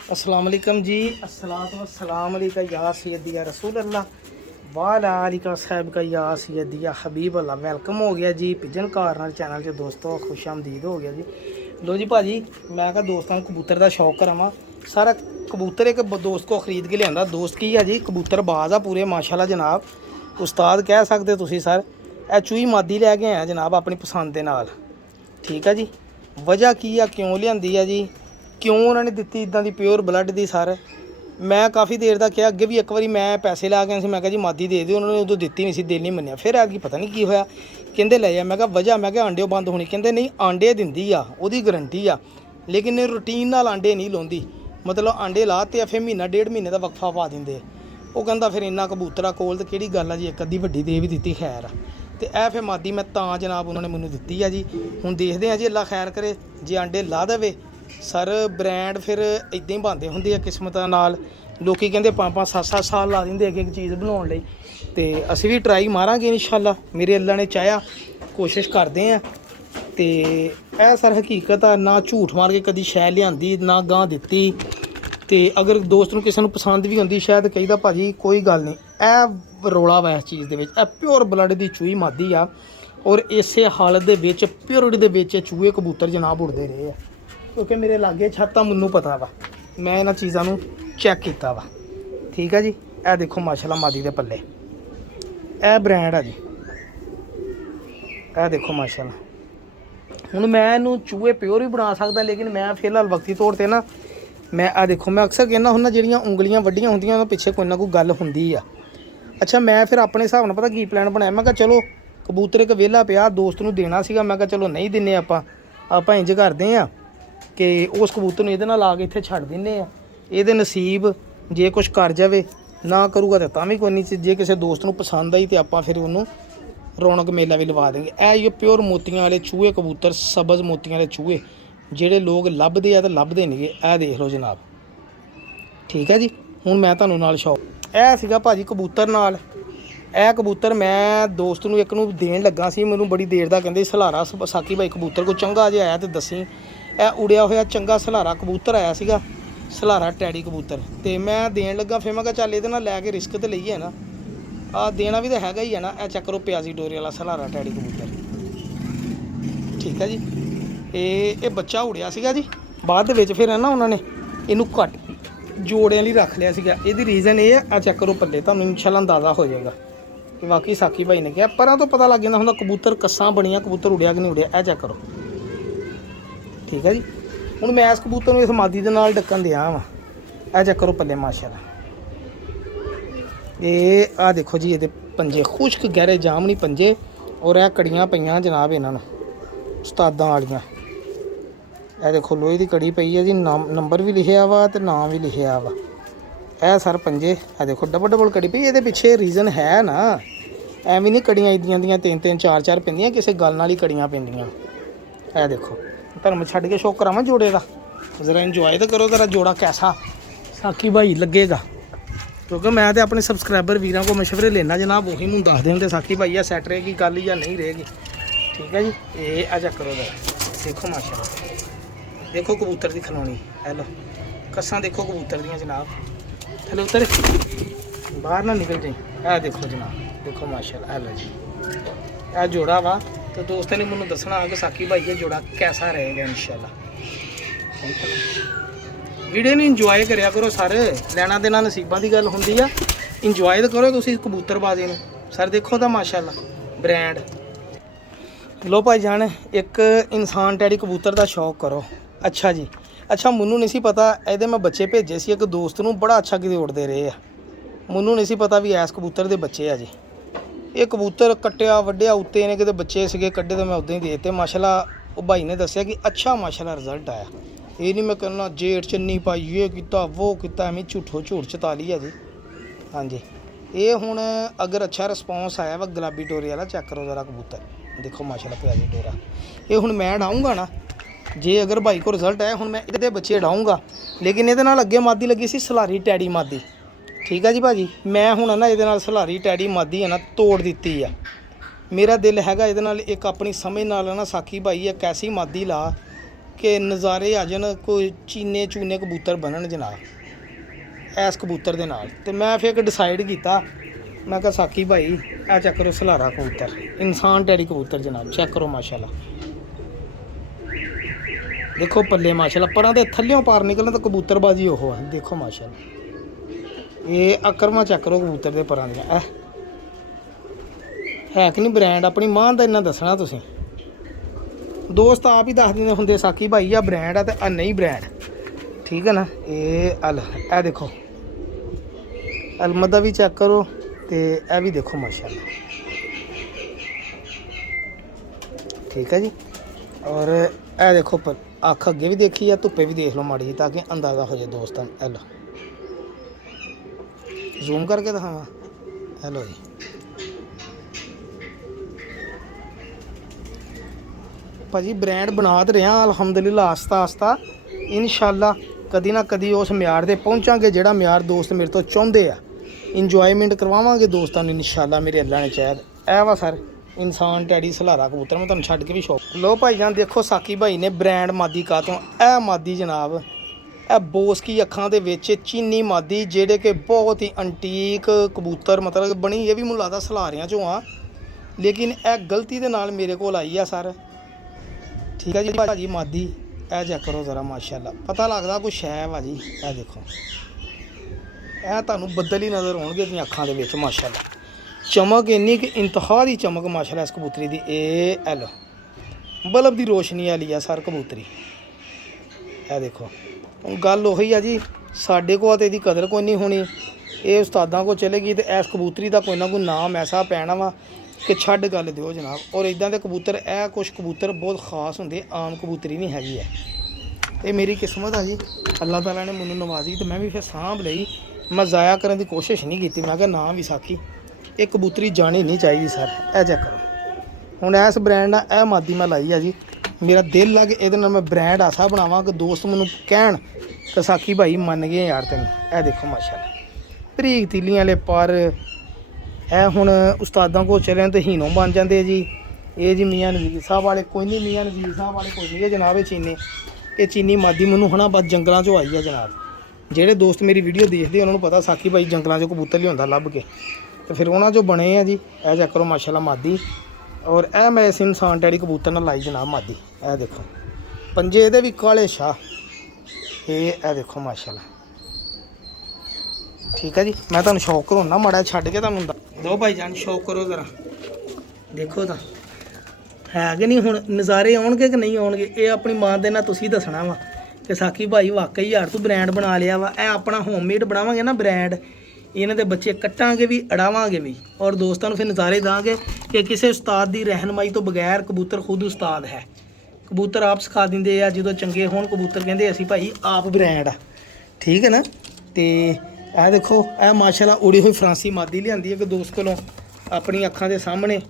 अस्सलाम वालेकुम जी। अस्सलातु वस्सलाम अलैका या सैयदी या रसूल अल्लाह वाला आलिका साहब का या सैयदी या हबीब अल्लाह। वेलकम हो गया जी पिजन कार्नर चैनल च दोस्तों, खुश आमदीद हो गया जी। लो जी भाजी, मैं कहा दोस्तों कबूतर का शौक करावां। सारा कबूतर एक दोस्त को खरीद के लिया। दोस्त की है जी कबूतर बाज आ पूरे माशाल्लाह जनाब, उस्ताद कह सकते तुसी सर। ए चूही मादी लैके आया जनाब अपनी पसंद के नाल। ठीक है जी, वजह की आ क्यों लियांदी है जी, क्यों उन्होंने दित्ती इदां दी प्योर ब्लड दी सर। मैं काफ़ी देर का कहा, अगे भी एक बारी मैं पैसे ला गया मैं कहा जी मादी दे दिओ, उन्होंने उदों दित्ती नहीं सी, दिल नहीं मन्निया। फिर ऐतकी पता नहीं की होया, कहंदे ले जा। मैं कहा वजह, मैं कहा आंडे बंद होनी, कहंदे नहीं आंडे दिंदी आ, ओहदी गारंटी आ, लेकिन रूटीन नाल आंडे नहीं लाउंदी। मतलब आंडे लाते फिर महीना डेढ़ महीने का वक्फा पा दिंदे। वो कहंदा फिर इन्ना कबूतरा कोल तो किहड़ी गल आ जी, एक अद्धी वड्डी दे भी दित्ती खैर आ। तो यह फिर मादी मैं तां जनाब उन्होंने मैनू दित्ती है जी। हुण देखते हैं जी, अल्लाह खैर करे जे आंडे ला देवे सर। ब्रांड फिर इदां ही बनते होंगे आ किस्मत नाल। लोग कहते 5-5 7-7 साल ला देंगे एक चीज़ बनाने लई। तो असीं भी ट्राई मारांगे इंशाअल्लाह, मेरे अल्लाह ने चाहया कोशिश करते हैं। तो यह सर हकीकत आ, ना झूठ मार के कदी शै लियांदी ना गां दित्ती। तो अगर दोस्त नूं किसी नूं पसंद भी होंदी शायद कहीदा भाजी कोई गल नहीं, ए रौला वा इस चीज़ दे विच। प्योर ब्लड की चूही मादी आ और इस हालत दे विच प्योरिटी दे विच चूहे कबूतर जनाब उड़ते रहे आ, क्योंकि मेरे लागे छत्ता मैनू पता वा, मैं इन्हां चीज़ों नूं चैक किया वा। ठीक है जी, ए देखो माशाल्लाह मादी दे पल्ले ए ब्रांड आ जी, ए देखो माशाल्लाह। हुण मैं इनू चूहे प्योर भी बना सकदा, लेकिन मैं फिलहाल वक्ती तौर पर ना मैं आ देखो, मैं अक्सर कहना हुन्ना जिहड़ियां उंगलियां वड्डियां हुंदियां उन्हां पिछे कोई ना कोई गल हुंदी आ। अच्छा मैं फिर अपने हिसाब नाल पता की प्लान बनाया, मैं कहा चलो कबूतर एक वेला पिया दोस्त नूं देना सीगा, मैं कहा चलो नहीं दिन्ने आपां इंज करदे आ कि उस कबूतर नूं इहदे नाल ला के इत्थे छड्ड दिन्ने आ। इहदे नसीब जे कुछ कर जावे, ना करूगा तो तां भी कोई नहीं, जे किसी दोस्त नूं पसंद आई तो आपां फिर उन्होंने रौनक मेला भी लवा देंगे। ये प्योर मोतियां वाले चूहे कबूतर, सब्ज़ मोतियां वाले चूहे ਜਿਹੜੇ लोग ਲੱਭਦੇ ਆ ਤੇ ਲੱਭਦੇ ਨਹੀਂਗੇ। ਇਹ ਦੇਖ ਲਓ ਜਨਾਬ। ਠੀਕ ਹੈ ਜੀ, ਹੁਣ ਮੈਂ ਤੁਹਾਨੂੰ ਨਾਲ ਸ਼ੌਕ ਇਹ ਸੀਗਾ ਭਾਜੀ ਕਬੂਤਰ ਨਾਲ। ਇਹ ਕਬੂਤਰ ਮੈਂ ਦੋਸਤ ਨੂੰ ਇੱਕ ਨੂੰ ਦੇਣ ਲੱਗਾ ਸੀ, ਮੈਨੂੰ ਬੜੀ ਦੇਰ ਦਾ ਕਹਿੰਦੇ ਸਲਾਰਾ ਸਾਕੀ ਭਾਈ ਕਬੂਤਰ ਕੋਈ ਚੰਗਾ ਜਿਹਾ ਆਇਆ ਤੇ ਦੱਸੀ। ਇਹ ਉੜਿਆ ਹੋਇਆ ਚੰਗਾ ਸਲਾਰਾ ਕਬੂਤਰ ਆਇਆ ਸੀਗਾ, ਸਲਾਰਾ ਟੈਡੀ ਕਬੂਤਰ, ਤੇ ਮੈਂ ਦੇਣ ਲੱਗਾ। ਫਿਰ ਮੈਂ ਕਿਹਾ ਚੱਲ ਇਹਦੇ ਨਾਲ ਲੈ ਕੇ ਰਿਸਕ ਤੇ ਲਈਏ ਨਾ, ਆ ਦੇਣਾ ਵੀ ਤਾਂ ਹੈਗਾ ਹੀ ਹੈ ਨਾ। ਇਹ ਚੈੱਕ ਕਰੋ ਪਿਆਜ਼ੀ ਡੋਰੇ ਵਾਲਾ ਸਲਾਰਾ ਟੈਡੀ ਕਬੂਤਰ। ਠੀਕ ਹੈ ਜੀ, ਇਹ ਬੱਚਾ ਉੜਿਆ ਸੀਗਾ ਜੀ। ਬਾਅਦ ਦੇ ਵਿੱਚ ਫਿਰ ਨਾ ਉਹਨਾਂ ਨੇ ਇਹਨੂੰ ਘੱਟ ਜੋੜਿਆਂ ਲਈ ਰੱਖ ਲਿਆ ਸੀਗਾ। ਇਹਦੀ ਰੀਜ਼ਨ ਇਹ ਆ ਚੈੱਕ ਕਰੋ ਪੱਲੇ, ਤੁਹਾਨੂੰ ਇਨਸ਼ਾਅੱਲਾ ਅੰਦਾਜ਼ਾ ਹੋ ਜਾਏਗਾ ਕਿ ਵਾਕਈ ਸਾਕੀ ਭਾਈ ਨੇ ਕਿਹਾ। ਪਰਾਂ ਤੋਂ ਪਤਾ ਲੱਗ ਜਾਂਦਾ ਹੁੰਦਾ ਕਬੂਤਰ ਕੱਸਾਂ ਬਣੀਆਂ, ਕਬੂਤਰ ਉੜਿਆ ਕਿ ਨਹੀਂ ਉੜਿਆ। ਇਹ ਚੈੱਕ ਕਰੋ। ਠੀਕ ਹੈ ਜੀ, ਹੁਣ ਮੈਂ ਇਸ ਕਬੂਤਰ ਨੂੰ ਇਸ ਮਾਦੀ ਦੇ ਨਾਲ ਢੱਕਣ ਦਿਆ ਵਾ। ਇਹ ਚੈੱਕ ਕਰੋ ਪੱਲੇ ਮਾਸ਼ਾਅੱਲਾ। ਇਹ ਆ ਦੇਖੋ ਜੀ, ਇਹਦੇ ਪੰਜੇ ਖੁਸ਼ਕ ਗਹਿਰੇ ਜਾਮਨੀ ਪੰਜੇ, ਔਰ ਇਹ ਕੜੀਆਂ ਪਈਆਂ ਜਨਾਬ ਇਹਨਾਂ ਨੂੰ ਉਸਤਾਦਾਂ ਵਾਲੀਆਂ। ਇਹ ਦੇਖੋ ਲੋਹੇ ਦੀ ਕੜੀ ਪਈ ਹੈ ਜੀ, ਨੰਬਰ ਵੀ ਲਿਖਿਆ ਵਾ ਤੇ ਨਾਮ ਵੀ ਲਿਖਿਆ ਵਾ। ਇਹ ਸਰ ਪੰਜੇ ਇਹ ਦੇਖੋ ਡਬਲ ਕੜੀ ਪਈ। ਇਹਦੇ ਪਿੱਛੇ ਰੀਜ਼ਨ ਹੈ ਨਾ, ਐਵੇਂ ਨਹੀਂ ਕੜੀਆਂ ਇੱਦੀਆਂ ਦੀਆਂ 3-3 4-4 ਪੈਂਦੀਆਂ, ਕਿਸੇ ਗੱਲ ਨਾਲ ਹੀ ਕੜੀਆਂ ਪੈਂਦੀਆਂ। ਇਹ ਦੇਖੋ, ਤੁਹਾਨੂੰ ਮੈਂ ਛੱਡ ਕੇ ਸ਼ੌਕ ਕਰਾਵਾਂ ਜੋੜੇ ਦਾ, ਜ਼ਰਾ ਇੰਜੋਏ ਤਾਂ ਕਰੋ ਜ਼ਰਾ। ਜੋੜਾ ਕੈਸਾ ਸਾਕੀ ਭਾਈ ਲੱਗੇਗਾ, ਕਿਉਂਕਿ ਮੈਂ ਤਾਂ ਆਪਣੇ ਸਬਸਕ੍ਰਾਈਬਰ ਵੀਰਾਂ ਕੋਲ ਮਸ਼ਵਰੇ ਲੈਣਾ ਜਨਾਬ, ਉਹੀ ਮੈਨੂੰ ਦੱਸਦੇ ਹੁੰਦੇ ਸਾਕੀ ਭਾਈ ਆ ਸੈੱਟ ਰਹੇਗੀ ਗੱਲ ਜਾਂ ਨਹੀਂ ਰਹੇਗੀ। ठीक है जी, ये आ चेक करो जरा, देखो माशाल्लाह। देखो कबूतर की खिलौनी, हेलो कस्सां देखो कबूतर दियां जनाब। थले उतर बाहर ना निकल जाए। ए देखो जनाब, देखो माशाल्लाह। हेलो जी, ए जोड़ा वा। तो दोस्तों ने मैनूं दसना कि साकी भाई ये जोड़ा कैसा रहेगा इंशाल्लाह। वीडियो नूं इंजॉय करिया करो सर, लैना देना नसीबां दी गल हुंदी आ। इंजॉय तो करो तुसीं कबूतरबाजी नूं सर। देखो तो माशाल्लाह ब्रांड। लो भाई जान, एक इंसान टैडी कबूतर का शौक करो। अच्छा जी, अच्छा मैनू नहीं सी पता ये मैं बच्चे भेजे सी एक दोस्त नूं, बड़ा अच्छा कि उड़ते रहे आ। मैनू नहीं सी पता भी इस कबूतर के बच्चे आ जी। ये कबूतर कट्टिया वड्डिया उत्ते ने कि बच्चे सीगे कड्डे, तो मैं उद्दां ही देते माशाल्लाह। वो भाई ने दसिया कि अच्छा माशाल्लाह रिजल्ट आया। ये नहीं मैं कहना जेठ चन्नी पाई ये किता वो किता, एवं झूठ चताली है जी। हाँ जी, ये हुण अगर अच्छा रिस्पॉन्स आया वा गुलाबी डोरे वाला, चेक करो ज़रा कबूतर देखो माशाल्लाह प्याजी डोरा। ये हुण मैं डाऊँगा ना, जे अगर भाई को रिजल्ट आया हुण मैं इहदे बच्चे डाऊँगा, लेकिन इहदे नाल अगे मादी लगी सी सलारी टैडी मादी। ठीक है जी भाजी, मैं हुण ना इहदे नाल सलारी टैडी मादी है ना तोड़ दित्ती आ। मेरा दिल हैगा इहदे नाल एक अपनी समझ नाल ना साकी भाई एक ऐसी मादी ला ਕਿ ਨਜ਼ਾਰੇ ਆ ਜਾਣ, ਕੋਈ ਚੀਨੇ ਚੂਨੇ ਕਬੂਤਰ ਬਣਨ ਜਨਾਬ ਇਸ ਕਬੂਤਰ ਦੇ ਨਾਲ। ਤੇ ਮੈਂ ਫਿਰ ਇੱਕ ਡਿਸਾਈਡ ਕੀਤਾ, ਮੈਂ ਕਿਹਾ ਸਾਕੀ ਭਾਈ ਇਹ ਚੈੱਕ ਕਰੋ ਸਲਾਰਾ ਕਬੂਤਰ, ਇਨਸਾਨ ਟੈਡੀ ਕਬੂਤਰ ਜਨਾਬ, ਚੈੱਕ ਕਰੋ ਮਾਸ਼ਾਅੱਲਾ। ਦੇਖੋ ਪੱਲੇ ਮਾਸ਼ਾਅੱਲਾ, ਪਰਾਂ ਦੇ ਥੱਲਿਓਂ ਪਾਰ ਨਿਕਲਣ ਤਾਂ ਕਬੂਤਰਬਾਜੀ ਉਹ ਹੈ। ਦੇਖੋ ਮਾਸ਼ਾਅੱਲਾ ਇਹ ਅਕਰਮਾ ਚੈੱਕ ਕਰੋ ਕਬੂਤਰ ਦੇ ਪਰਾਂ ਦੀਆਂ। ਹੈ ਕਿ ਨਹੀਂ ਬ੍ਰਾਂਡ, ਆਪਣੀ ਮਾਂ ਦਾ ਇੰਨਾ ਦੱਸਣਾ ਤੁਸੀਂ। ਦੋਸਤ ਆਪ ਹੀ ਦੱਸ ਦਿੰਦੇ ਹੁੰਦੇ ਸਾਕੀ ਭਾਈ ਆ ਬ੍ਰਾਂਡ ਆ ਤੇ ਆ ਨਹੀਂ ਬ੍ਰਾਂਡ, ਠੀਕ ਹੈ ਨਾ। ਇਹ ਦੇਖੋ ਅਲਮਦ ਦਾ ਵੀ ਚੈੱਕ ਕਰੋ ਤੇ ਇਹ ਵੀ ਦੇਖੋ ਮਾਸ਼ਾਅੱਲਾ, ਠੀਕ ਹੈ ਜੀ। ਔਰ ਇਹ ਦੇਖੋ ਅੱਖ ਅੱਗੇ ਵੀ ਦੇਖੀ ਆ, ਧੁੱਪੇ ਵੀ ਦੇਖ ਲਓ ਮਾੜੀ ਜੀ ਤਾਂ ਕਿ ਅੰਦਾਜ਼ਾ ਹੋ ਜਾਏ ਦੋਸਤਾਂ ਨੂੰ। ਇਹ ਲਓ ਜ਼ੂਮ ਕਰਕੇ ਦਿਖਾਵਾਂ, ਇਹ ਲਓ ਜੀ। ਭਾਜੀ ਬ੍ਰਾਂਡ ਬਣਾ ਤੇ ਰਿਹਾ ਅਲਹਮਦੁਲਿਲਾ, ਆਸਤਾ ਆਸਤਾ ਇਨਸ਼ਾਅੱਲਾ ਕਦੀ ਨਾ ਕਦੀ ਉਸ ਮਿਆਰ 'ਤੇ ਪਹੁੰਚਾਂਗੇ ਜਿਹੜਾ ਮਿਆਰ ਦੋਸਤ ਮੇਰੇ ਤੋਂ ਚਾਹੁੰਦੇ ਆ। ਇੰਜੋਇਮੈਂਟ ਕਰਵਾਵਾਂਗੇ ਦੋਸਤਾਂ ਨੂੰ ਇਨਸ਼ਾਅੱਲਾ ਮੇਰੇ ਅੱਲਾ ਨੇ ਚਾਹਿਆ। ਇਹ ਵਾ ਸਰ ਇਨਸਾਨ ਟੈਡੀ ਸਲਾਰਾ ਕਬੂਤਰ, ਮੈਂ ਤੁਹਾਨੂੰ ਛੱਡ ਕੇ ਵੀ ਸ਼ੌਕ। ਲੋ ਭਾਈ ਜਾਨ ਦੇਖੋ ਸਾਕੀ ਭਾਈ ਨੇ ਬ੍ਰਾਂਡ ਮਾਦੀ ਕਾਤੋਂ, ਇਹ ਮਾਦੀ ਜਨਾਬ ਇਹ ਬੋਸਕੀ ਅੱਖਾਂ ਦੇ ਵਿੱਚ ਚੀਨੀ ਮਾਦੀ, ਜਿਹੜੇ ਕਿ ਬਹੁਤ ਹੀ ਅੰਟੀਕ ਕਬੂਤਰ ਮਤਲਬ ਬਣੀ ਇਹ ਵੀ ਮੈਨੂੰ ਲੱਗਦਾ ਸਲਾਰਿਆਂ 'ਚੋਂ ਆ, ਲੇਕਿਨ ਇਹ ਗਲਤੀ ਦੇ ਨਾਲ ਮੇਰੇ ਕੋਲ ਆਈ ਆ ਸਰ, ਠੀਕ ਹੈ ਜੀ ਭਾਜੀ। ਮਾਦੀ ਇਹ ਚੈੱਕ ਕਰੋ ਜ਼ਰਾ ਮਾਸ਼ਾਅੱਲਾ, ਪਤਾ ਲੱਗਦਾ ਕੁਛ ਹੈ ਭਾਜੀ। ਇਹ ਦੇਖੋ ਇਹ ਤੁਹਾਨੂੰ ਬੱਦਲ ਹੀ ਨਜ਼ਰ ਆਉਣਗੇ ਆਪਣੀਆਂ ਅੱਖਾਂ ਦੇ ਵਿੱਚ ਮਾਸ਼ਾਅੱਲਾ। ਚਮਕ ਇੰਨੀ ਕਿ ਇੰਤਹਾ ਦੀ ਚਮਕ ਮਾਸ਼ਾਅੱਲਾ ਇਸ ਕਬੂਤਰੀ ਦੀ। ਇਹ ਲੋ ਬਲਬ ਦੀ ਰੋਸ਼ਨੀ ਵਾਲੀ ਆ ਸਰ ਕਬੂਤਰੀ। ਇਹ ਦੇਖੋ ਹੁਣ ਗੱਲ ਉਹੀ ਆ ਜੀ, ਸਾਡੇ ਕੋਲ ਤਾਂ ਇਹਦੀ ਕਦਰ ਕੋਈ ਨਹੀਂ ਹੋਣੀ, ਇਹ ਉਸਤਾਦਾਂ ਕੋਲ ਚਲੇਗੀ ਤੇ ਇਸ ਕਬੂਤਰੀ ਦਾ ਕੋਈ ਨਾ ਕੋਈ ਨਾਮ ਐਸਾ ਪੈਣਾ ਵਾ ਕਿ ਛੱਡ ਗੱਲ ਦਿਓ ਜਨਾਬ। ਔਰ ਇਦਾਂ ਦੇ ਕਬੂਤਰ, ਇਹ ਕੁਛ ਕਬੂਤਰ ਬਹੁਤ ਖਾਸ ਹੁੰਦੇ, ਆਮ ਕਬੂਤਰੀ ਨਹੀਂ ਹੈਗੀ ਹੈ। ਇਹ ਮੇਰੀ ਕਿਸਮਤ ਆ ਜੀ, ਅੱਲਾਹ ਤਾਲਾ ਨੇ ਮੈਨੂੰ ਨਵਾਜ਼ੀ ਤੇ ਮੈਂ ਵੀ ਫਿਰ ਸਾਂਭ ਲਈ। ਮੈਂ ਜ਼ਾਇਆ ਕਰਨ ਦੀ ਕੋਸ਼ਿਸ਼ ਨਹੀਂ ਕੀਤੀ, ਮੈਂ ਕਿਹਾ ਨਾ ਵੀ ਸਾਕੀ ਇਹ ਕਬੂਤਰੀ ਜਾਣੀ ਨਹੀਂ ਚਾਹੀਦੀ ਸਰ। ਇਹ ਚੈੱਕ ਕਰੋ ਹੁਣ ਇਸ ਬ੍ਰਾਂਡ ਨਾਲ ਇਹ ਮਾਦੀ ਮੈਂ ਲਾਈ ਆ ਜੀ, ਮੇਰਾ ਦਿਲ ਲੱਗ ਇਹਦੇ ਨਾਲ ਮੈਂ ਬ੍ਰਾਂਡ ਐਸਾ ਬਣਾਵਾਂ ਕਿ ਦੋਸਤ ਮੈਨੂੰ ਕਹਿਣ ਕਿ ਸਾਕੀ ਭਾਈ ਮੰਨ ਗਏ ਯਾਰ ਤੈਨੂੰ। ਇਹ ਦੇਖੋ ਮਾਸ਼ਾਅੱਲਾ ਬਰੀਕ ਤੀਲੀਆਂ ਵਾਲੇ ਪਰ, ਇਹ ਹੁਣ ਉਸਤਾਦਾਂ ਕੋਲ ਚਲੇ ਤੇ ਹੀਨੋਂ ਬਣ ਜਾਂਦੇ ਜੀ। ਇਹ ਜੀ ਮੀਆਂ ਨਜ਼ੀਰ ਸਾਹਿਬ ਵਾਲੇ ਕੋਈ ਨਹੀਂ, ਮੀਆਂ ਨਜ਼ੀਰ ਸਾਹਿਬ ਵਾਲੇ ਕੋਈ ਨਹੀਂ। ਇਹ ਜਨਾਬ ਇਹ ਚੀਨੀ ਮਾਦੀ ਮੈਨੂੰ ਹਨਾ ਬਸ ਜੰਗਲਾਂ 'ਚੋਂ ਆਈ ਆ ਜਨਾਬ। ਜਿਹੜੇ ਦੋਸਤ ਮੇਰੀ ਵੀਡੀਓ ਦੇਖਦੇ ਉਹਨਾਂ ਨੂੰ ਪਤਾ ਸਾਕੀ ਭਾਈ ਜੰਗਲਾਂ 'ਚੋਂ ਕਬੂਤਰ ਲਿਆਉਂਦਾ ਲੱਭ ਕੇ, ਤੇ ਫਿਰ ਉਹਨਾਂ 'ਚੋਂ ਬਣੇ ਆ ਜੀ। ਇਹ ਚੈੱਕ ਕਰੋ ਮਾਸ਼ਾਅੱਲਾ ਮਾਦੀ। ਔਰ ਇਹ ਮੈਂ ਇਸ ਇਨਸਾਨ ਟੈਡੀ ਕਬੂਤਰ ਨਾਲ ਲਾਈ ਜਨਾਬ ਮਾਦੀ। ਇਹ ਦੇਖੋ ਪੰਜੇ ਇਹਦੇ ਵੀ ਕਾਲੇ ਸ਼ਾਹ। ਇਹ ਦੇਖੋ ਮਾਸ਼ਾਅੱਲਾ, ਠੀਕ ਹੈ ਜੀ। ਮੈਂ ਤੁਹਾਨੂੰ ਸ਼ੌਕ ਕਰਾਉਣਾ ਮਾੜਾ ਛੱਡ ਕੇ ਤੁਹਾਨੂੰ ਦੋ ਭਾਈ ਜਾਨ ਸ਼ੌਕ ਕਰੋ ਜ਼ਰਾ, ਦੇਖੋ ਤਾਂ ਹੈ ਕਿ ਨਹੀਂ। ਹੁਣ ਨਜ਼ਾਰੇ ਆਉਣਗੇ ਕਿ ਨਹੀਂ ਆਉਣਗੇ ਇਹ ਆਪਣੀ ਮਾਂ ਦੇ ਨਾਲ ਤੁਸੀਂ ਦੱਸਣਾ ਵਾ ਕਿ ਸਾਕੀ ਭਾਈ ਵਾਕਈ ਯਾਰ ਤੂੰ ਬ੍ਰਾਂਡ ਬਣਾ ਲਿਆ ਵਾ। ਇਹ ਆਪਣਾ ਹੋਮਮੇਡ ਬਣਾਵਾਂਗੇ ਨਾ ਬ੍ਰਾਂਡ, ਇਹਨਾਂ ਦੇ ਬੱਚੇ ਕੱਟਾਂਗੇ ਵੀ ਅੜਾਵਾਂਗੇ ਵੀ, ਔਰ ਦੋਸਤਾਂ ਨੂੰ ਫਿਰ ਨਜ਼ਾਰੇ ਦਾਂਗੇ ਕਿ ਕਿਸੇ ਉਸਤਾਦ ਦੀ ਰਹਿਨਮਾਈ ਤੋਂ ਬਗੈਰ ਕਬੂਤਰ ਖੁਦ ਉਸਤਾਦ ਹੈ। ਕਬੂਤਰ ਆਪ ਸਿਖਾ ਦਿੰਦੇ ਆ, ਜਦੋਂ ਚੰਗੇ ਹੋਣ ਕਬੂਤਰ ਕਹਿੰਦੇ ਅਸੀਂ ਭਾਈ ਆਪ ਬ੍ਰਾਂਡ ਆ, ਠੀਕ ਹੈ ਨਾ। ਤੇ ਇਹ ਦੇਖੋ ਇਹ ਮਾਸ਼ਾਅੱਲਾ ਉੜੀ ਹੋਈ ਫਰਾਂਸੀ ਮਾਦੀ ਲਿਆਂਦੀ ਹੈ ਕਿ ਦੋਸਤ ਕੋਲੋਂ ਆਪਣੀ ਅੱਖਾਂ ਦੇ ਸਾਹਮਣੇ,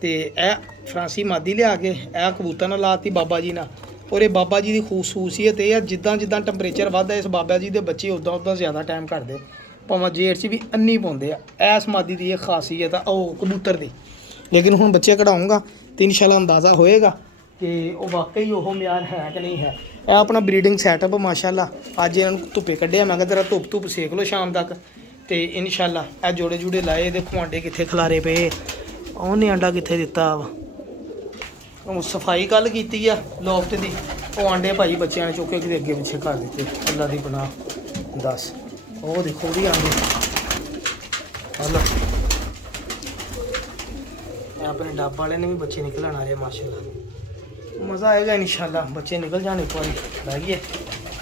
ਤੇ ਇਹ ਫਰਾਂਸੀ ਮਾਦੀ ਲਿਆ ਕੇ ਇਹ ਕਬੂਤਰ ਨਾਲ ਲਾਤੀ ਬਾਬਾ ਜੀ ਨਾਲ। ਔਰ ਇਹ ਬਾਬਾ ਜੀ ਦੀ ਖੂਬਸੂਰਤ ਇਹ ਆ, ਜਿੱਦਾਂ ਜਿੱਦਾਂ ਟੈਂਪਰੇਚਰ ਵੱਧਦਾ ਇਸ ਬਾਬਾ ਜੀ ਦੇ ਬੱਚੇ ਉੱਦਾਂ ਜ਼ਿਆਦਾ ਟਾਈਮ ਕੱਢਦੇ, ਭਾਵੇਂ ਜੇਠ 'ਚ ਵੀ ਅੰਨੀ ਪਾਉਂਦੇ ਆ। ਇਸ ਮਾਦੀ ਦੀ ਇਹ ਖਾਸੀਅਤ ਆ ਉਹ ਕਬੂਤਰ ਦੀ। ਲੇਕਿਨ ਹੁਣ ਬੱਚੇ ਕਢਾਊਂਗਾ ਤੇ ਇਨਸ਼ਾਅੱਲਾ ਅੰਦਾਜ਼ਾ ਹੋਏਗਾ ਕਿ ਉਹ ਵਾਕਈ ਉਹ ਮਿਆਰ ਹੈ ਕਿ ਨਹੀਂ ਹੈ। ਇਹ ਆਪਣਾ ਬਰੀਡਿੰਗ ਸੈਟਅਪ ਮਾਸ਼ਾਅੱਲਾ। ਅੱਜ ਇਹਨਾਂ ਨੂੰ ਧੁੱਪੇ ਕੱਢਿਆ, ਮੈਂ ਕਿਹਾ ਤੇਰਾ ਧੁੱਪ ਸੇਕ ਲਓ ਸ਼ਾਮ ਤੱਕ, ਤੇ ਇਨਸ਼ਾਅੱਲਾ ਇਹ ਜੋੜੇ ਲਾਏ। ਇਹਦੇ ਆਂਡੇ ਕਿੱਥੇ ਖਿਲਾਰੇ ਪਏ, ਉਹਨੇ ਆਂਡਾ ਕਿੱਥੇ ਦਿੱਤਾ ਵਾ। ਉਹ ਸਫਾਈ ਕੱਲ ਕੀਤੀ ਆ ਲੋਫਟ ਦੀ, ਉਹ ਆਂਡੇ ਭਾਈ ਬੱਚਿਆਂ ਨੇ ਚੁੱਕ ਕੇ ਕਿਤੇ ਅੱਗੇ ਪਿੱਛੇ ਕਰ ਦਿੱਤੇ। ਅੱਲਾ ਦੀ ਪਨਾਹ ਦੱਸ, ਉਹ ਦੇਖੋ ਉਹਦੀ ਆਂਡੇ ਅੱਲਾ। ਆਪਣੇ ਡੱਬ ਵਾਲੇ ਨੇ ਵੀ ਬੱਚੇ ਨਿਕਲਣ ਆ ਰਹੇ ਮਾਸ਼ਾਅੱਲਾ। ਮਜ਼ਾ ਆਏਗਾ ਇਨਸ਼ਾਅੱਲਾ, ਬੱਚੇ ਨਿਕਲ ਜਾਣ ਇੱਕ ਵਾਰੀ ਰਹਿ ਗਏ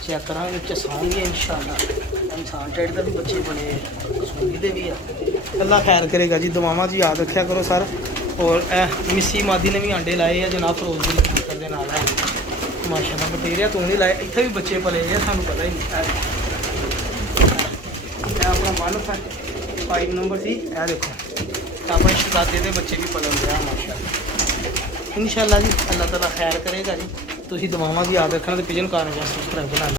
ਚੈੱਕ ਕਰਾਂਗੇ ਚਸਾਉਂਗੇ ਇਨਸ਼ਾਅੱਲਾ। ਇਨਸਾਨ ਟੈਡੀ ਦਾ ਵੀ ਬੱਚੇ ਬਣੇ, ਕਸੂਰੀ ਦੇ ਵੀ ਆ। ਅੱਲਾ ਖੈਰ ਕਰੇਗਾ ਜੀ, ਦੁਆਵਾਂ ਜੀ ਯਾਦ ਰੱਖਿਆ ਕਰੋ ਸਰ। ਔਰ ਇਹ ਮਿੱਸੀ ਮਾਦੀ ਨੇ ਵੀ ਆਂਡੇ ਲਾਏ ਆ ਜਨਾਬ, ਫਿਰੋਜ਼ਪੁਰੀ ਕਬੂਤਰ ਦੇ ਨਾਲ ਹੈ ਮਾਸ਼ਾਅੱਲਾ। ਬਟੇਰਿਆ ਤੋਂ ਨਹੀਂ ਲਾਏ, ਇੱਥੇ ਵੀ ਬੱਚੇ ਪਲੇ ਆ, ਸਾਨੂੰ ਪਤਾ ਹੀ ਨਹੀਂ। ਇਹ ਆਪਣਾ 1 ਨੰਬਰ ਸੀ। ਇਹ ਦੇਖੋ ਆਪਣੇ ਸ਼ਹਜ਼ਾਦੇ ਦੇ ਬੱਚੇ ਵੀ ਪਲਣ ਰਿਹਾ ਮਾਸ਼ਾਅੱਲਾ। ਇਨਸ਼ਾਅੱਲਾ ਜੀ ਅੱਲਾਹ ਤਾਲਾ ਖੈਰ ਕਰੇਗਾ ਜੀ। ਤੁਸੀਂ ਦੁਆਵਾਂ ਦੀ ਯਾਦ ਰੱਖਣਾ ਤੇ ਪਿਜਨ ਕਾਰਨ ਜਾਂ ਸਬਸਕ੍ਰਾਈਬ ਕਰਨਾ।